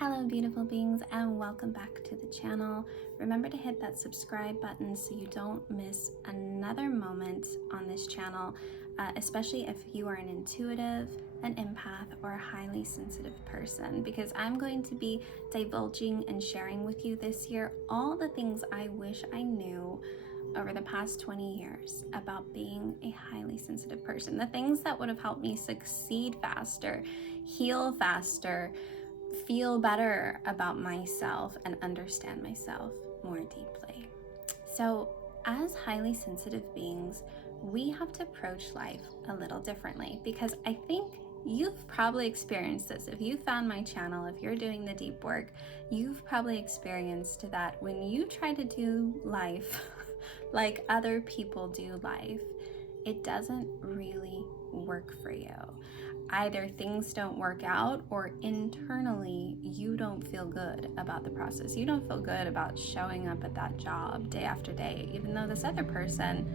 Hello beautiful beings, and welcome back to the channel. Remember to hit that subscribe button so you don't miss another moment on this channel, especially if you are an intuitive, an empath, or a highly sensitive person, because I'm going to be divulging and sharing with you this year all the things I wish I knew over the past 20 years about being a highly sensitive person. The things that would have helped me succeed faster, heal faster, feel better about myself, and understand myself more deeply. So, as highly sensitive beings, we have to approach life a little differently, because I think you've probably experienced this. If you found my channel, if you're doing the deep work, you've probably experienced that when you try to do life like other people do life, it doesn't really work for you. Either things don't work out, or internally you don't feel good about the process. You don't feel good about showing up at that job day after day, even though this other person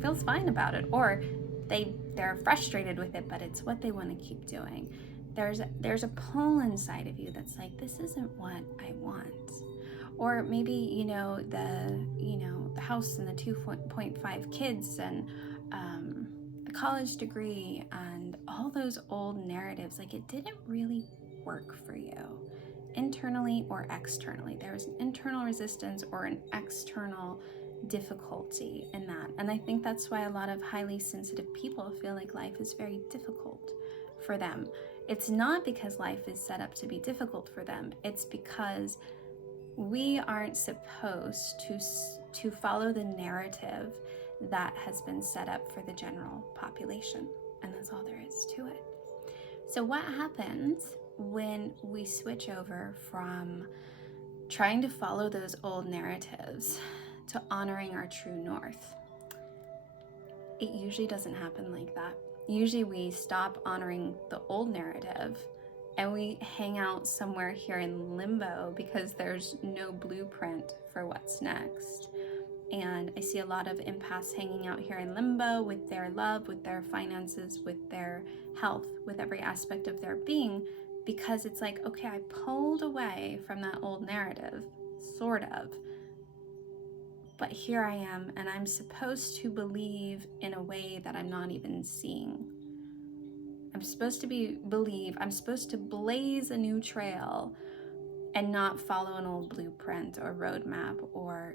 feels fine about it, or they're frustrated with it, but it's what they want to keep doing. There's a pull inside of you that's like, this isn't what I want. Or maybe the house and the 2.5 kids and the college degree and all those old narratives, like it didn't really work for you internally or externally. There was an internal resistance or an external difficulty in that. And I think that's why a lot of highly sensitive people feel like life is very difficult for them. It's not because life is set up to be difficult for them. It's because we aren't supposed to follow the narrative that has been set up for the general population. And that's all there is to it. So what happens when we switch over from trying to follow those old narratives to honoring our true north? It usually doesn't happen like that. Usually we stop honoring the old narrative and we hang out somewhere here in limbo because there's no blueprint for what's next. And I see a lot of empaths hanging out here in limbo with their love, with their finances, with their health, with every aspect of their being, because it's like, okay, I pulled away from that old narrative, sort of, but here I am, and I'm supposed to believe in a way that I'm not even seeing. I'm supposed to blaze a new trail and not follow an old blueprint or roadmap, or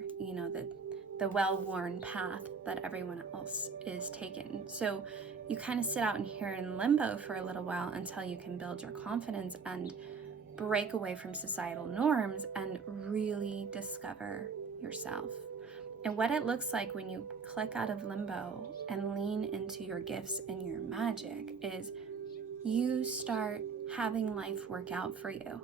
the well-worn path that everyone else is taking. So you kind of sit out here in limbo for a little while until you can build your confidence and break away from societal norms and really discover yourself. And what it looks like when you click out of limbo and lean into your gifts and your magic is you start having life work out for you.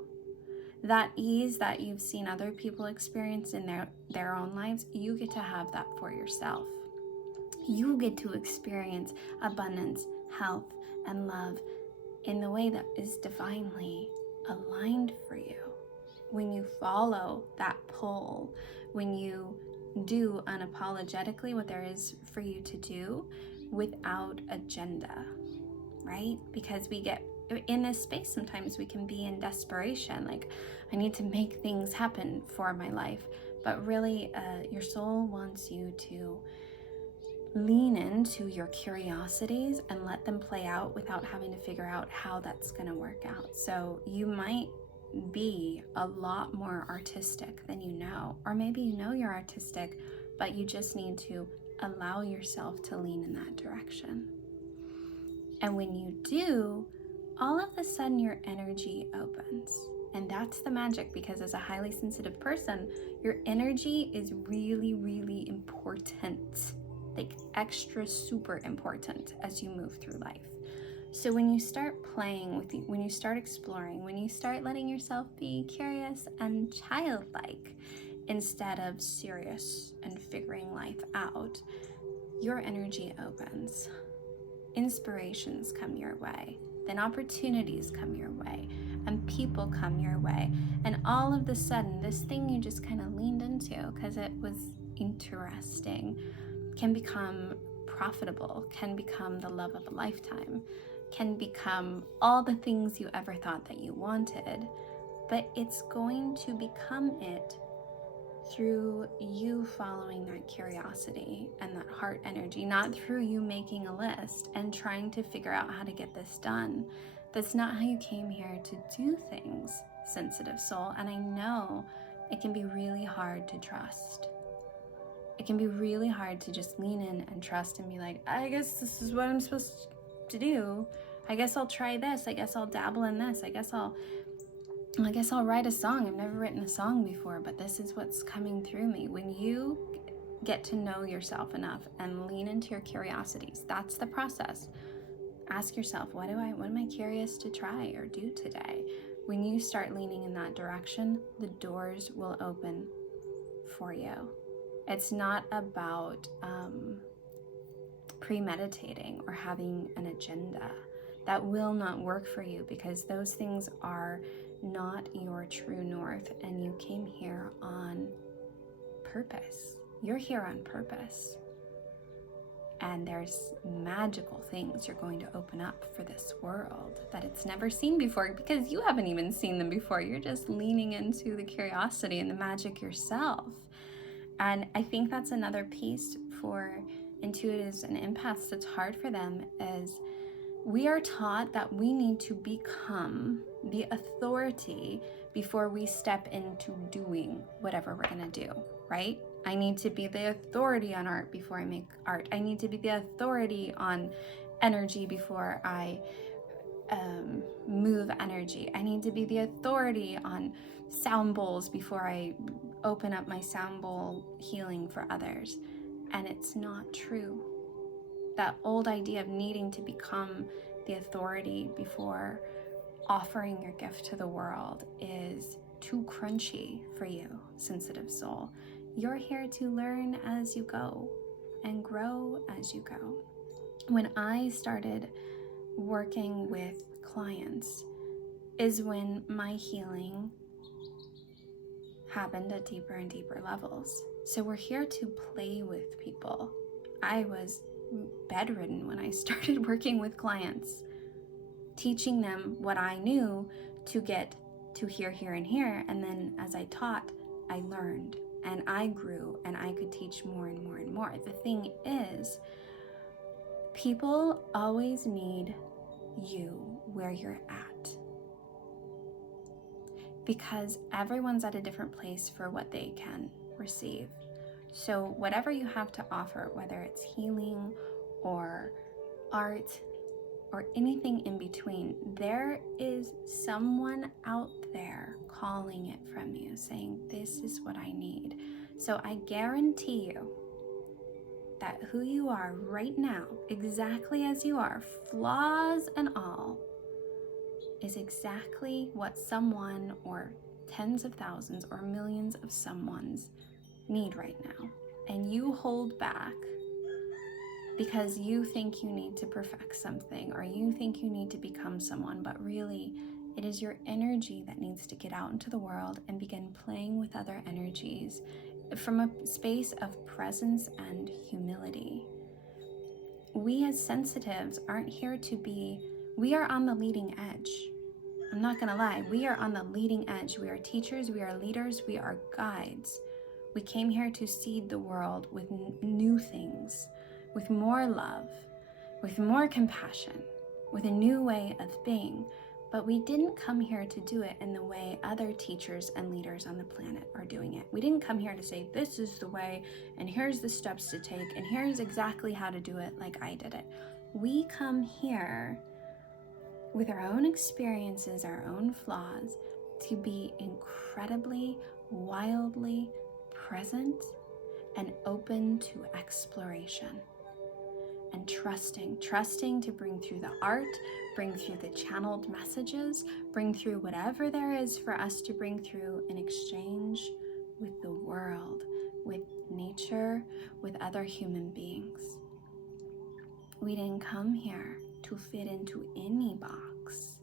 That ease that you've seen other people experience in their own lives, you get to have that for yourself. You get to experience abundance, health, and love in the way that is divinely aligned for you. When you follow that pull, when you do unapologetically what there is for you to do without agenda, right? Because we get in this space, sometimes we can be in desperation, like I need to make things happen for my life, but really your soul wants you to lean into your curiosities and let them play out without having to figure out how that's going to work out. So you might be a lot more artistic than you know, or maybe you know you're artistic, but you just need to allow yourself to lean in that direction. And when you do, all of a sudden your energy opens. And that's the magic, because as a highly sensitive person, your energy is really, really important, like extra super important as you move through life. So when you start playing with when you start exploring, when you start letting yourself be curious and childlike instead of serious and figuring life out, your energy opens. Inspirations come your way, then opportunities come your way, and people come your way. And all of a sudden, this thing you just kind of leaned into because it was interesting can become profitable, can become the love of a lifetime, can become all the things you ever thought that you wanted but it's going to become it through you following that curiosity and that heart energy, not through you making a list and trying to figure out how to get this done. That's not how you came here to do things, sensitive soul. And I know it can be really hard to trust. It can be really hard to just lean in and trust and be like, I guess this is what I'm supposed to do. I guess I'll try this. I guess I'll dabble in this. I guess I'll write a song. I've never written a song before, but this is what's coming through me. When you get to know yourself enough and lean into your curiosities, that's the process. Ask yourself, what am I curious to try or do today? When you start leaning in that direction, the doors will open for you. It's not about premeditating or having an agenda. That will not work for you, because those things are not your true north, and you came here on purpose. You're here on purpose. And there's magical things you're going to open up for this world that it's never seen before, because you haven't even seen them before. You're just leaning into the curiosity and the magic yourself. And I think that's another piece for intuitives and empaths that's hard for them, is we are taught that we need to become the authority before we step into doing whatever we're going to do, right? I need to be the authority on art before I make art. I need to be the authority on energy before I move energy. I need to be the authority on sound bowls before I open up my sound bowl healing for others. And it's not true. That old idea of needing to become the authority before offering your gift to the world is too crunchy for you, sensitive soul. You're here to learn as you go and grow as you go. When I started working with clients is when my healing happened at deeper and deeper levels. So we're here to play with people. I was bedridden when I started working with clients, teaching them what I knew to get to here, here, and here. And then as I taught, I learned and I grew and I could teach more and more and more. The thing is, people always need you where you're at, because everyone's at a different place for what they can receive. So whatever you have to offer, whether it's healing or art or anything in between, there is someone out there calling it from you, saying, this is what I need. So I guarantee you that who you are right now, exactly as you are, flaws and all, is exactly what someone or tens of thousands or millions of someones need right now. And you hold back because you think you need to perfect something, or you think you need to become someone, but really it is your energy that needs to get out into the world and begin playing with other energies from a space of presence and humility. We as sensitives aren't here to be, we are on the leading edge. I'm not gonna lie, we are on the leading edge. We are teachers, we are leaders, we are guides. We came here to seed the world with new things, with more love, with more compassion, with a new way of being. But we didn't come here to do it in the way other teachers and leaders on the planet are doing it. We didn't come here to say, this is the way, and here's the steps to take, and here's exactly how to do it like I did it. We come here with our own experiences, our own flaws, to be incredibly, wildly present and open to exploration. And trusting to bring through the art, bring through the channeled messages, bring through whatever there is for us to bring through in exchange with the world, with nature, with other human beings. We didn't come here to fit into any box,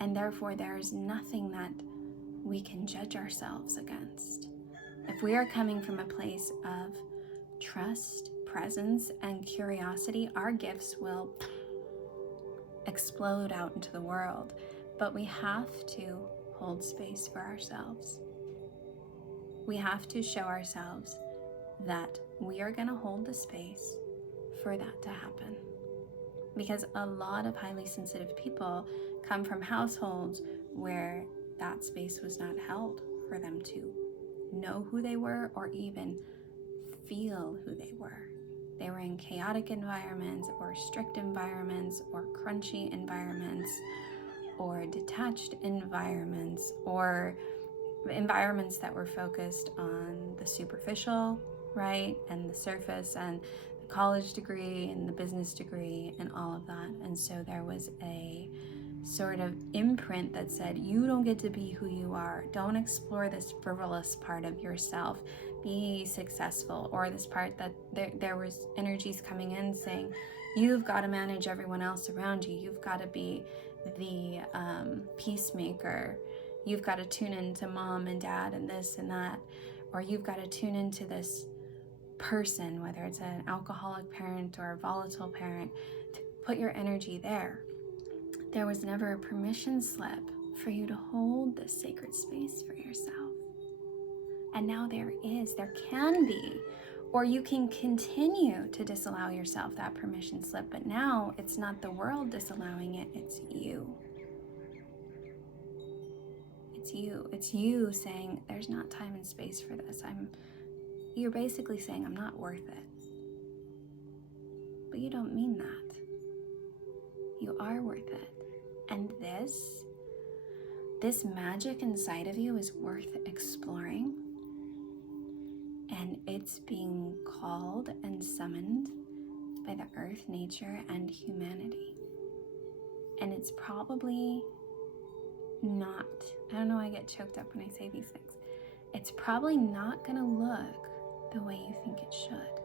and therefore there is nothing that we can judge ourselves against. If we are coming from a place of trust, presence, and curiosity, our gifts will explode out into the world. But we have to hold space for ourselves. We have to show ourselves that we are going to hold the space for that to happen. Because a lot of highly sensitive people come from households where that space was not held for them to know who they were or even feel who they were. They were in chaotic environments or strict environments or crunchy environments or detached environments or environments that were focused on the superficial, right? And the surface and the college degree and the business degree and all of that. And so there was a sort of imprint that said, you don't get to be who you are. Don't explore this frivolous part of yourself. Be successful. Or this part that there was energies coming in saying, you've got to manage everyone else around you. You've got to be the peacemaker. You've got to tune into mom and dad and this and that. Or you've got to tune into this person, whether it's an alcoholic parent or a volatile parent, to put your energy there. There was never a permission slip for you to hold this sacred space for yourself. And now there can be, or you can continue to disallow yourself that permission slip, but now it's not the world disallowing it, it's you. It's you saying, there's not time and space for this. You're basically saying, I'm not worth it. But you don't mean that. You are worth it. And this magic inside of you is worth exploring. And it's being called and summoned by the earth, nature, and humanity. And it's probably not, I don't know, I get choked up when I say these things. It's probably not gonna look the way you think it should.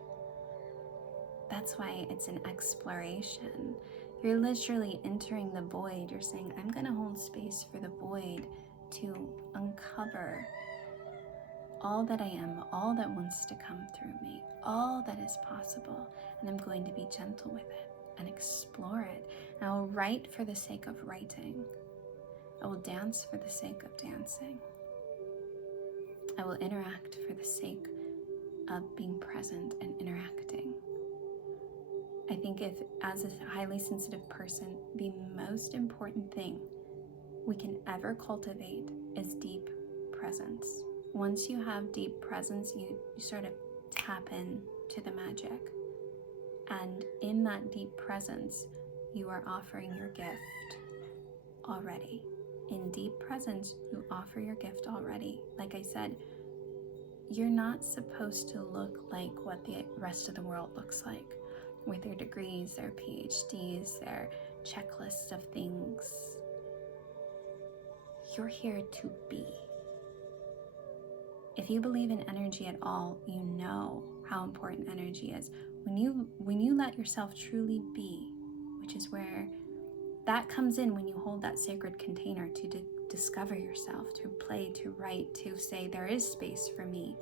That's why it's an exploration. You're literally entering the void. You're saying, I'm gonna hold space for the void to uncover all that I am, all that wants to come through me, all that is possible. And I'm going to be gentle with it and explore it. And I will write for the sake of writing. I will dance for the sake of dancing. I will interact for the sake of being present and interacting. I think if, as a highly sensitive person, the most important thing we can ever cultivate is deep presence. Once you have deep presence, you sort of tap in to the magic. And in that deep presence, you are offering your gift already. In deep presence, you offer your gift already. Like I said, you're not supposed to look like what the rest of the world looks like, with their degrees, their PhDs, their checklists of things. You're here to be. If you believe in energy at all, you know how important energy is. When you let yourself truly be, which is where that comes in, when you hold that sacred container to discover yourself, to play, to write, to say there is space for me,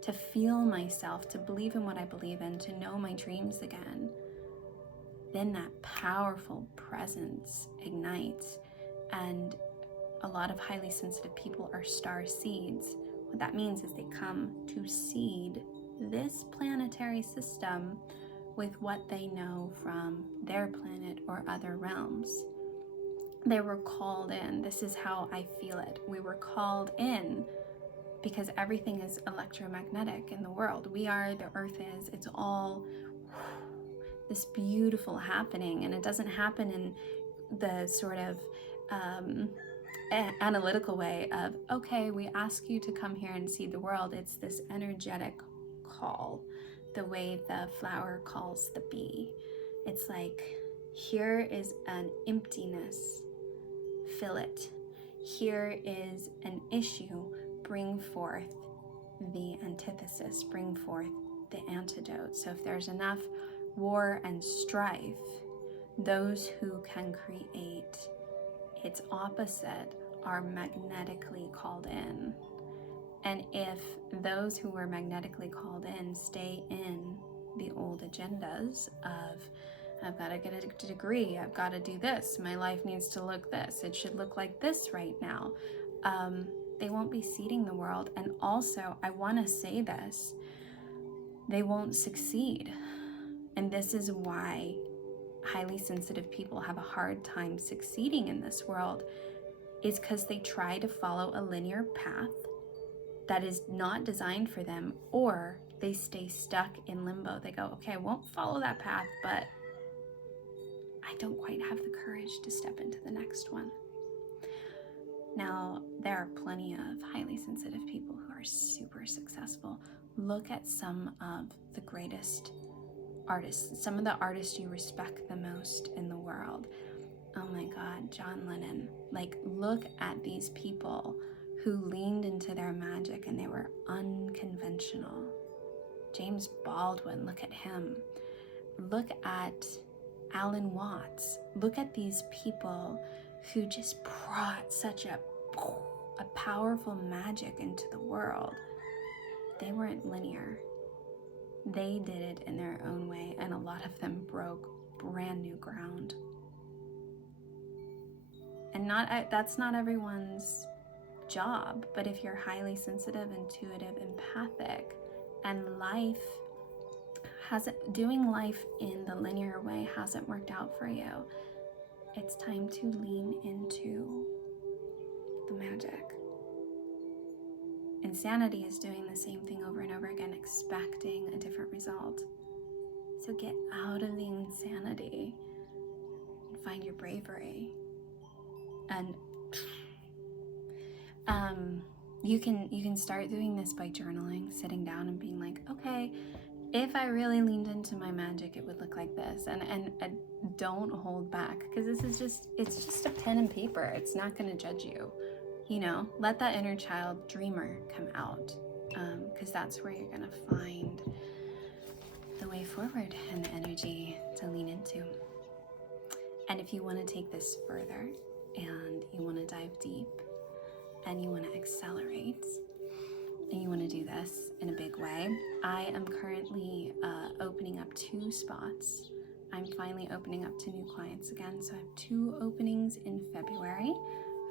to feel myself, to believe in what I believe in, to know my dreams again, then that powerful presence ignites. And a lot of highly sensitive people are star seeds. What that means is they come to seed this planetary system with what they know from their planet or other realms. They were called in. This is how I feel it. We were called in because everything is electromagnetic in the world. We are, the earth is, it's all this beautiful happening. And it doesn't happen in the sort of analytical way of, okay, we ask you to come here and see the world. It's this energetic call, the way the flower calls the bee. It's like, here is an emptiness, fill it. Here is an issue, bring forth the antithesis, bring forth the antidote. So if there's enough war and strife, those who can create its opposite are magnetically called in. And if those who were magnetically called in stay in the old agendas of, I've got to get a degree, I've got to do this, my life needs to look this, it should look like this right now, they won't be seeding the world. And also, I want to say this, they won't succeed. And this is why highly sensitive people have a hard time succeeding in this world, is because they try to follow a linear path that is not designed for them, or they stay stuck in limbo. They go, okay, I won't follow that path, but I don't quite have the courage to step into the next one. Now, there are plenty of highly sensitive people who are super successful. Look at some of the greatest artists, some of the artists you respect the most in the world. Oh my God, John Lennon. Like, look at these people who leaned into their magic and they were unconventional. James Baldwin, look at him. Look at Alan Watts. Look at these people who just brought such a powerful magic into the world. They weren't linear. They did it in their own way, and a lot of them broke brand new ground. And that's not everyone's job, but if you're highly sensitive, intuitive, empathic, and doing life in the linear way hasn't worked out for you, it's time to lean into the magic. Insanity is doing the same thing over and over again, expecting a different result. So get out of the insanity and find your bravery. And you can start doing this by journaling, sitting down and being like, okay, if I really leaned into my magic, it would look like this. And don't hold back, because it's just a pen and paper. It's not going to judge you. You know, let that inner child dreamer come out, because that's where you're going to find the way forward and the energy to lean into. And if you want to take this further and you want to dive deep and you want to accelerate and you want to do this in a big way, I am currently opening up 2 spots. I'm finally opening up to new clients again. So I have 2 openings in February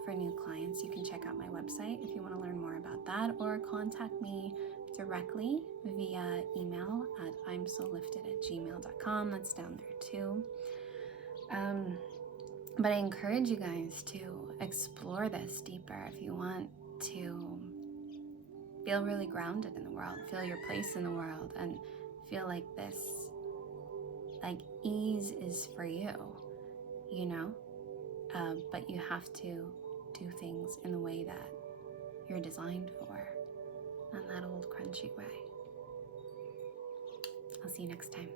for new clients. You can check out my website if you want to learn more about that, or contact me directly via email at imsolifted@gmail.com. That's down there too. But I encourage you guys to explore this deeper if you want to feel really grounded in the world, feel your place in the world, and feel like this, like, ease is for you, you know? But you have to do things in the way that you're designed for, not that old crunchy way. I'll see you next time.